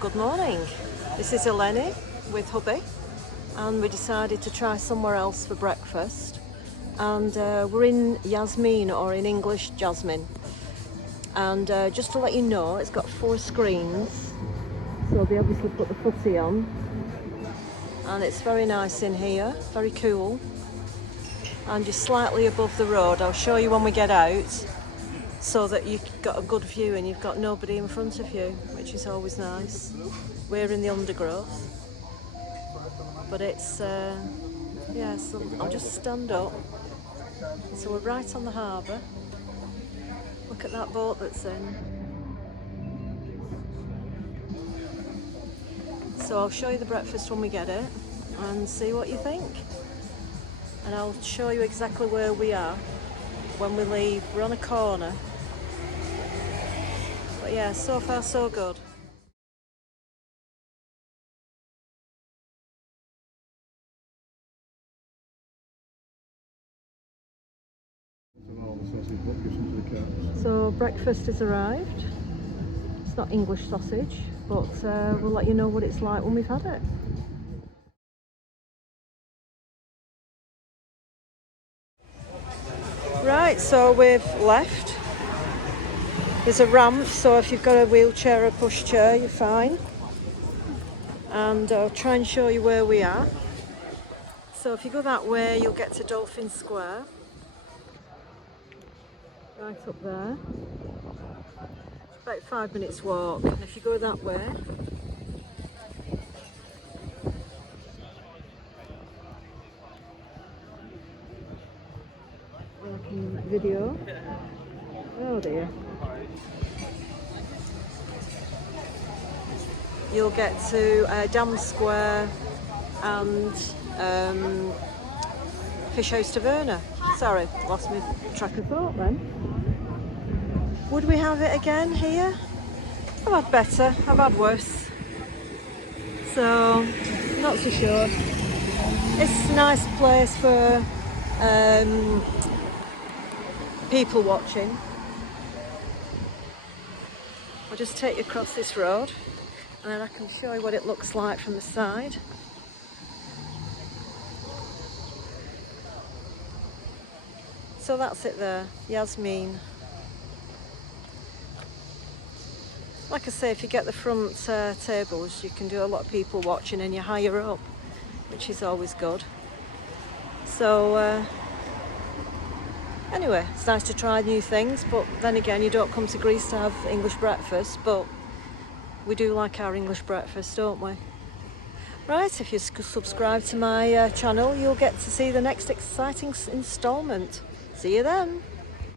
Good morning. This is Eleni with hubby, and we decided to try somewhere else for breakfast. And we're in Jasmine, or in English Jasmine. And just to let you know, it's got 4 screens, so they obviously put the footy on. And it's very nice in here, very cool. And you're slightly above the road. I'll show you when we get out, so that you've got a good view and you've got nobody in front of you, which is always nice. We're in the undergrowth, but it's yeah, so I'll just stand up. So we're right on the harbour. Look at that boat that's in. So I'll show you the breakfast when we get it and see what you think, and I'll show you exactly where we are when we leave. We're on a corner. But yeah, so far so good. So breakfast has arrived. It's not English sausage, but we'll let you know what it's like when we've had it. Right, so we've left. There's a ramp, so if you've got a wheelchair or a pushchair, you're fine. And I'll try and show you where we are. So if you go that way, you'll get to Dolphin Square. Right up there. It's about 5 minutes walk. And if you go that way, I can video. Oh dear. You'll get to Dam Square and Fish House Taverna. Sorry, lost my track of thought then. Would we have it again here? I've had better, I've had worse. So, not so sure. It's a nice place for people watching. I'll just take you across this road and then I can show you what it looks like from the side. So that's it there, Jasmine. Like I say, if you get the front tables, you can do a lot of people watching and you're higher up, which is always good. So anyway, it's nice to try new things, but then again, you don't come to Greece to have English breakfast, but we do like our English breakfast, don't we? Right, if you subscribe to my channel, you'll get to see the next exciting instalment. See you then.